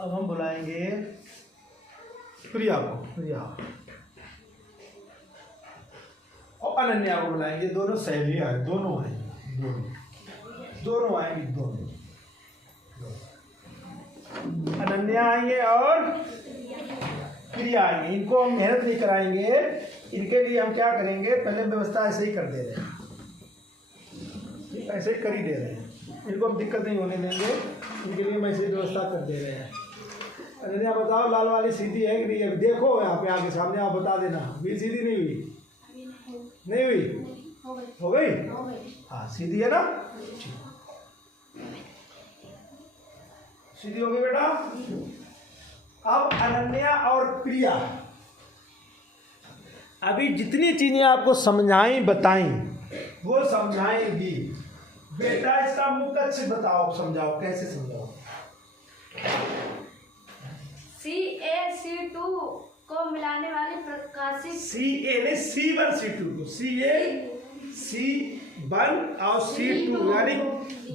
अब हम बुलाएंगे प्रिया को, प्रिया और अनन्या को बुलाएंगे। दोनों सहेलियां हैं, दोनों आएंगी, दोनों अनन्या आएंगे और प्रिया आएंगे। इनको हम मेहनत नहीं कराएंगे, इनके लिए हम क्या करेंगे, पहले व्यवस्था ऐसे ही कर दे रहे हैं, ऐसे ही कर ही दे रहे हैं, इनको हम दिक्कत नहीं होने देंगे, इनके लिए हम ऐसे ही व्यवस्था कर दे रहे हैं। अनन्या बताओ लाल वाली सीधी है कि नहीं है? देखो यहाँ पे आगे सामने, आप बता देना भी सीधी नहीं हुई, नहीं हुई, हो गई, हाँ सीधी है ना, सीधी हो गई बेटा। अब अनन्या और प्रिया अभी जितनी चीजें आपको समझाई बताई वो समझाएंगी। बेटा इसका मुख्य अच्छे बताओ, समझाओ, कैसे समझाओ। CaC2 को मिलाने वाली प्रकाशित Ca ने C1 C2 को C1 और C2 यानी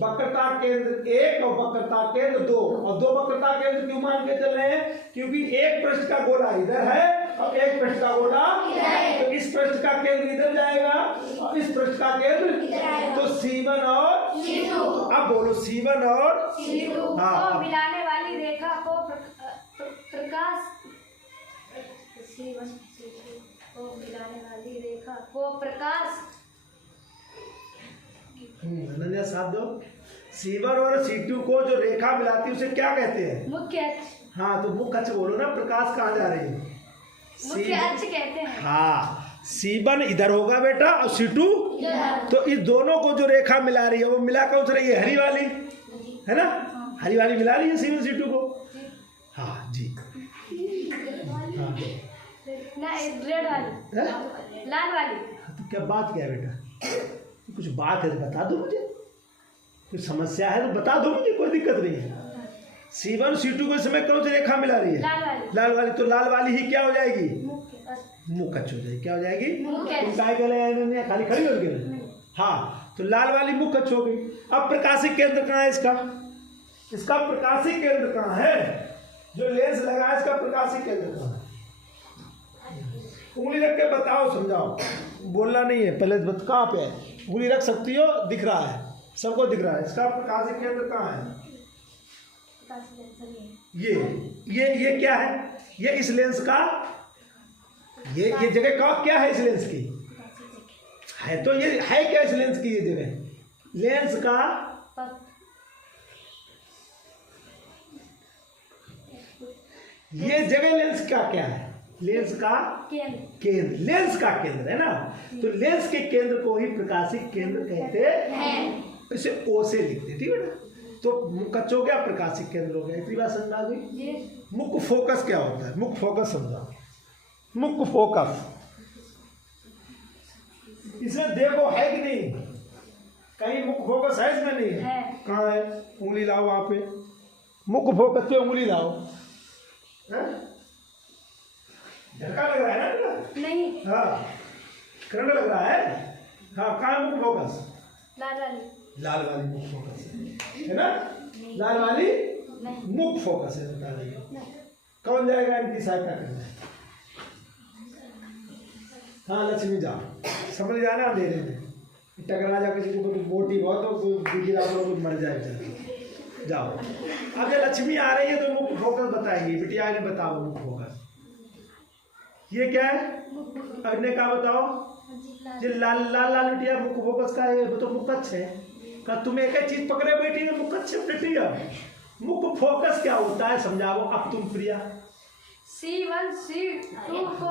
वक्रता केंद्र 1 और वक्रता केंद्र 2, और 2 वक्रता केंद्र क्यों मान के चल रहे हैं? क्योंकि एक पृष्ठ का गोला इधर है और एक पृष्ठ का गोला इधर है, तो इस पृष्ठ का केंद्र इधर जाएगा और इस पृष्ठ का केंद्र इधर आएगा, तो C1 और C2। अब बोलो C1 और C2 को मिलाने वाली रेखा को प्रकाश, C1 C2 को मिलाने वाली रेखा को प्रकाश, अनन्या साथ दो। C1 और C2 को जो रेखा मिलाती है उसे क्या कहते हैं? मुख्य अक्ष। हाँ तो मुख्य अक्ष बोलो ना, प्रकाश कहाँ जा रही है? मुख्य अक्ष कहते हैं। हाँ C1 इधर होगा बेटा और C2 तो इस दोनों को जो रेखा मिला रही है वो मिला कर उतर रही है हरी वाली, है ना, हरी वाली मिला रही है C1 C2 को। हाँ जी, हाँ ना रेड वाली, लाल वाली। तो क्या बात क्या है बेटा? कुछ बात है तो बता दो मुझे, कुछ समस्या है तो बता दो मुझे, कोई दिक्कत नहीं है। C1 C2 को इस समय कौन सी रेखा मिला रही है? लाल वाली। तो लाल वाली ही क्या हो जाएगी? मुख्य अक्ष हो जाएगी। क्या हो जाएगी? तुम काय के लिए खाली खड़ी हो गई। हाँ तो लाल वाली मुख्य अक्ष हो गई। अब प्रकाशिक केंद्र कहाँ है इसका? इसका प्रकाशिक केंद्र कहाँ है? जो लेंस लगा है इसका प्रकाशिक केंद्र कहाँ है? उंगली रख के बताओ, समझाओ, बोलना नहीं है पहले। कहाँ पे है? उंगली रख सकती हो, दिख रहा है, सबको दिख रहा है। इसका प्रकाशिक केंद्र कहाँ है? ये क्या है? ये इस लेंस का, ये जगह का क्या है? इस लेंस की है, तो ये है क्या इस लेंस की? ये जगह लेंस का ये जगह लेंस का क्या है? लेंस का केंद्र, लेंस का केंद्र है ना। तो लेंस के केंद्र को ही प्रकाशिक केंद्र कहते हैं। इसे ओ से लिखते, ठीक है ना। तो मुख्य अक्ष हो गया, प्रकाशिक केंद्र हो गया। इतनी बात समझ आ गई। मुख्य फोकस क्या होता है? मुख्य फोकस समझा। मुख्य फोकस इसमें देखो है कि नहीं? कहीं मुख्य फोकस है इसमें? नहीं है। कहाँ है? उंगली लाओ वहां पे, मुख्य फोकस पे उंगली लाओ। झटका लग रहा है ना? नहीं। हाँ करंट लग रहा है। हाँ कहाँ है मुख्य फोकस? लाल वाली। लाल वाली मुख्य फोकस है ना। लाल वाली मुख्य फोकस है, बता रही है। कौन जाएगा इनकी सहायता करने? हाँ लक्ष्मी जाओ, समझ जाना अंधेरे में टकरा जा किसी को, मोटी बहुत तो गिरा तो मर जाए बेचारा। जाओ, अब ये लक्ष्मी आ रही है तो मुख्य फोकस बताएंगी। बिटिया ने बताओ मुख्य फोकस ये क्या है? अगले का बताओ। ये लाल लाल लाल बिटिया मुख्य फोकस का है, वो तो मुख्य अक्ष है। का तुम एक ही चीज पकड़े बैठी है, मुख्य अक्ष बैठी है। मुख्य फोकस क्या होता है समझाओ अब तुम प्रिया। C1 C2 को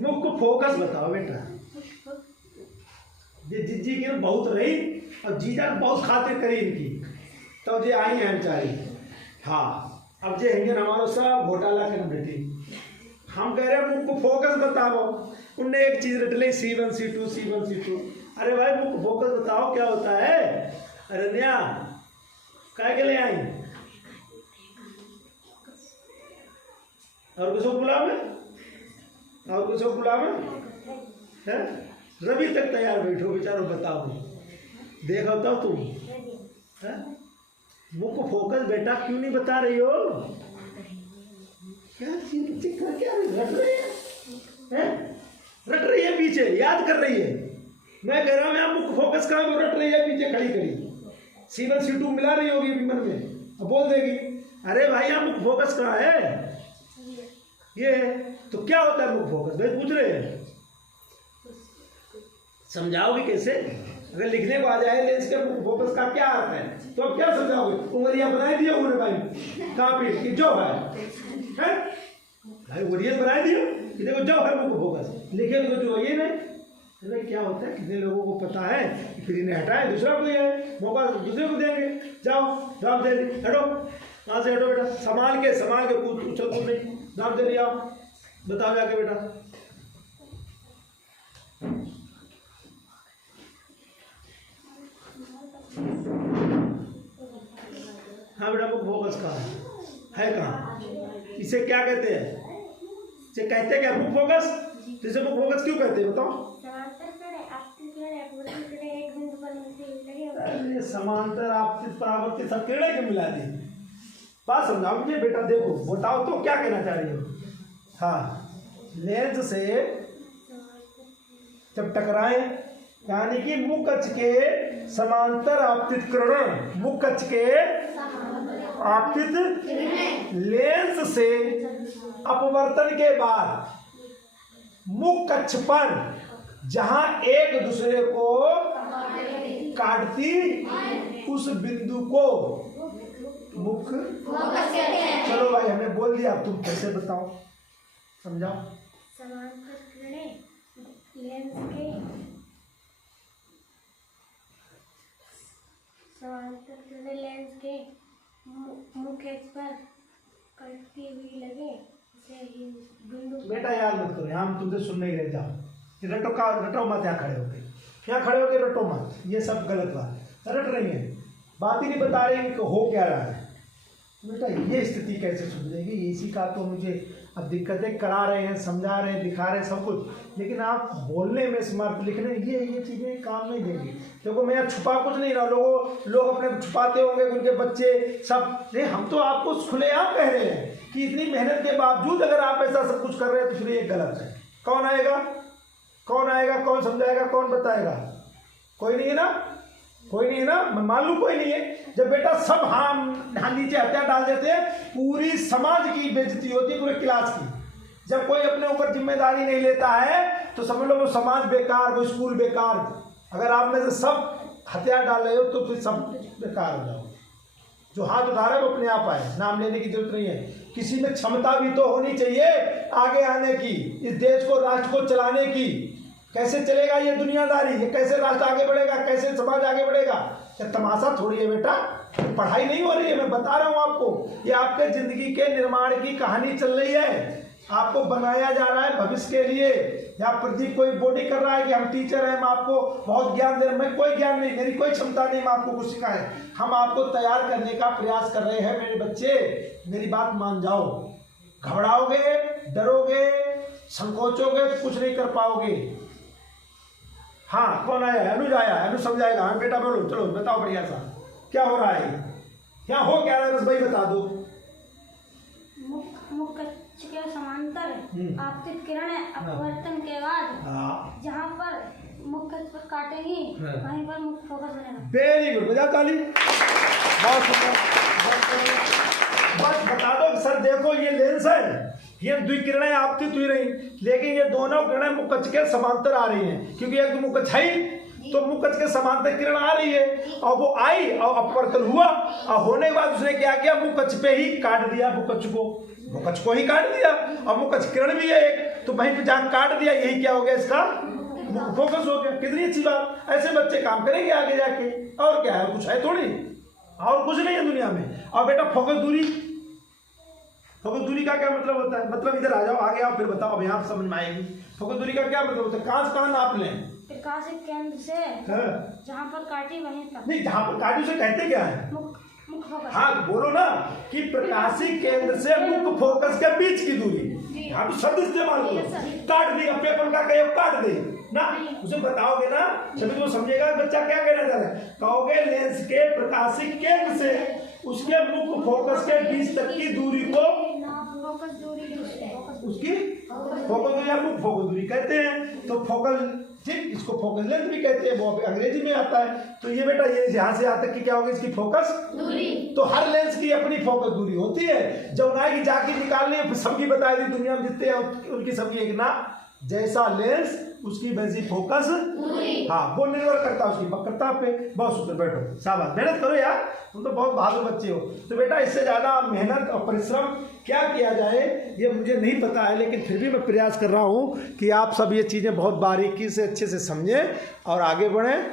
मुख्य फोकस बताओ बेटा। ये जिज्जी की बहुत रही और जीजा बहुत खातिर करी इनकी, तब तो ये आई है बेचारी। हाँ अब जे हिंगे हमारो सब घोटाला कर बेटी। हम कह रहे हैं मुख्य फोकस बताओ। उनने एक चीज रट ली C1 C2 C1 C2। अरे भाई मुख्य फोकस बताओ क्या होता है? अनन्या काय के लिए आई? और कुछ बुला में, और कुछ बुला में है? रवि तक तैयार बैठो बेचारो, बताओ देखो तो तुम हैं? मुख फोकस बेटा क्यों नहीं बता रही हो? क्या बच्चे कर क्या रट रहे हैं? रट रही है पीछे, याद कर रही है। मैं कह रहा हूँ यहाँ मुख फोकस कहाँ पर रट रही है, पीछे खड़ी खड़ी C1 C2 मिला रही होगी अभी मन में, अब बोल देगी अरे भाई यहाँ मुख फोकस कहाँ है? ये तो क्या होता है मुख फोकस? भाई पूछ रहे हैं, समझाओगे कैसे? अगर लिखने को आ जाए लेंस के मुख फोकस का क्या अर्थ है तो अब क्या समझाओगे? उंगलियां बनाई दिए उन्होंने भाई कापी कि जो है भाई ओरियन बनाई दियो कि देखो जो है मुख फोकस, लिखे तो जो ये नहीं। अरे क्या होता है, कितने लोगों को पता है कि फिर इन्हें हटाए दूसरा कोई है, मौका दूसरे को देंगे। जाओ दाम दे दी, हटो वहाँ से, हटो बेटा, संभाल के कूद उछल कूद नहीं, दाम दे दिया। बताओ जाके बेटा। हाँ बेटा मुख फोकस कहाँ है कहाँ? इसे क्या कहते हैं? इसे कहते हैं क्या मुख फोकस? तो इसे मुख फोकस क्यों कहते हैं बताओ? अरे समांतर आपतित परावर्तित सब किरणें क्यों मिला दी? बात समझाओ मुझे बेटा, देखो बताओ तो क्या कहना चाह रही हो? हाँ, लेंस से जब टकराए यानी कि मुख कक्ष के समांतर आपतित किरणें, मुख कक्ष के आपतित लेंस से अपवर्तन के बाद मुख कक्ष पर जहां एक दूसरे को काटती उस बिंदु को मुख। चलो भाई हमने बोल दिया, अब तुम कैसे बताओ, समझाओ। समांतर किरणें लेंस के मुख्य पर कटती हुई लगे बिंदु। बेटा याद मत करो, यहाँ हम तुमसे सुन नहीं रहे, जाओ रटो मत, यहाँ खड़े होके रटो मत, ये सब गलत बात। रट रही है, बात ही नहीं बता रही कि हो क्या रहा है। बेटा ये स्थिति कैसे सुधरेगी? इसी का तो मुझे अब दिक्कतें करा रहे हैं, समझा रहे हैं, दिखा रहे हैं सब कुछ, लेकिन आप बोलने में समर्थ, लिखने ये चीज़ें काम नहीं देंगी। देखो मैं यहाँ छुपा कुछ नहीं रहा, लोग अपने छुपाते होंगे, उनके बच्चे सब, नहीं हम तो आपको खुलेआम कह रहे हैं कि इतनी मेहनत के बावजूद अगर आप ऐसा सब कुछ कर रहे हैं तो फिर ये गलत है। कौन आएगा, कौन समझाएगा, कौन बताएगा? कोई नहीं है ना, कोई नहीं है ना, मैं मान लूँ कोई नहीं है। जब बेटा सब हाँ नीचे हथियार डाल देते हैं, पूरी समाज की बेइज्जती होती है, पूरे क्लास की। जब कोई अपने ऊपर जिम्मेदारी नहीं लेता है तो समझ लो वो समाज बेकार, वो स्कूल बेकार। अगर आप में से सब हथियार डाल रहे हो तो फिर सब बेकार हो जाओ। जो हाथ उठा रहे हो वो अपने आप आए, नाम लेने की जरूरत नहीं है। किसी में क्षमता भी तो होनी चाहिए आगे आने की, इस देश को, राष्ट्र को चलाने की। कैसे चलेगा ये दुनियादारी? ये कैसे राष्ट्र आगे बढ़ेगा, कैसे समाज आगे बढ़ेगा? ये तमाशा थोड़ी है बेटा, पढ़ाई नहीं हो रही है, मैं बता रहा हूँ आपको। ये आपके जिंदगी के निर्माण की कहानी चल रही है, आपको बनाया जा रहा है भविष्य के लिए। या प्रदीप कोई बॉडी कर रहा है कि हम टीचर हैं, हम आपको बहुत ज्ञान दे रहे हैं। मैं कोई ज्ञान नहीं, मेरी कोई क्षमता नहीं मैं आपको कुछ सिखाए। हम आपको तैयार करने का प्रयास कर रहे हैं। मेरे बच्चे मेरी बात मान जाओ, घबराओगे, डरोगे, संकोचोगे तो कुछ नहीं कर पाओगे। हाँ कौन आया? अनुज आया, अनुज समझाएगा। हाँ बेटा बोलो, चलो बताओ बढ़िया सा क्या हो रहा है यहाँ, हो क्या रहा है बस भाई बता दो। मुख कक्ष के समांतर आपतित किरणें अपवर्तन के बाद जहाँ पर मुख कक्ष पर काटेंगी वहीं पर मुख फोकस बनेगा। वेरी गुड, बजा ताली। बस बता दो सर, देखो ये लेंस है, ये द्वि किरणें आपतित हुई रही, लेकिन ये दोनों किरणें मुख कक्ष के समांतर आ रही हैं, क्योंकि एक मुख कक्ष है तो मुख कक्ष के समांतर किरण आ रही है। और वो आई और अपवर्तन हुआ, और होने के बाद उसने क्या किया, मुख कक्ष पे ही काट दिया, मुख कक्ष को ही काट दिया। और मुख कक्ष किरण भी है एक, तो वहीं पे जहाँ काट दिया यही क्या हो गया, इसका फोकस हो गया। कितनी अच्छी बात, ऐसे बच्चे काम करेंगे आगे जाके। और क्या है, कुछ है थोड़ी, और कुछ नहीं है दुनिया में। और बेटा फोकस दूरी का क्या मतलब होता है? मतलब इधर आ जाओ, आगे आओ, फिर बताओ, अभी आप समझ में आएगी। फोकस दूरी का क्या मतलब होता है? कहाँ से कहाँ नाप लें? प्रकाशिक केंद्र से जहाँ पर काटी वहीं तक। नहीं, जहाँ पर काटी उसे कहते क्या है? मुख फोकस। हाँ तो बोलो ना कि प्रकाशिक केंद्र से मुख फोकस के बीच की दूरी। यहाँ तो शब्द इस्तेमाल करो। काट दिया, पेपर का कहीं काट दे, ना, उसे बताओगे ना तभी तो समझेगा बच्चा क्या कहना चाह रहा है। कहोगे लेंस के प्रकाशिक केंद्र से उसके मुख्य फोकस के बीच तक की दूरी को उसकी फोकल दूरी या मुख्य फोकल दूरी कहते हैं। तो फोकल, ठीक, इसको फोकल लेंथ भी कहते हैं, वो अंग्रेजी में आता है। तो ये बेटा ये यहाँ से यहाँ तक की क्या होगी इसकी फोकस दूरी। तो हर लेंस की अपनी फोकस दूरी होती है। जब ना की जाके निकालनी सबकी बताई दी दुनिया में जितने उनकी सबकी एक ना जैसा लेंस उसकी वैसी फोकस दूरी। हाँ, वो निर्भर करता है उसकी वक्रता पे। बहुत शुक्र, बैठो, शाबाश, मेहनत करो यार, तुम तो बहुत बहादुर बच्चे हो। तो बेटा इससे ज़्यादा मेहनत और परिश्रम क्या किया जाए ये मुझे नहीं पता है, लेकिन फिर भी मैं प्रयास कर रहा हूँ कि आप सब ये चीज़ें बहुत बारीकी से अच्छे से समझें और आगे बढ़ें।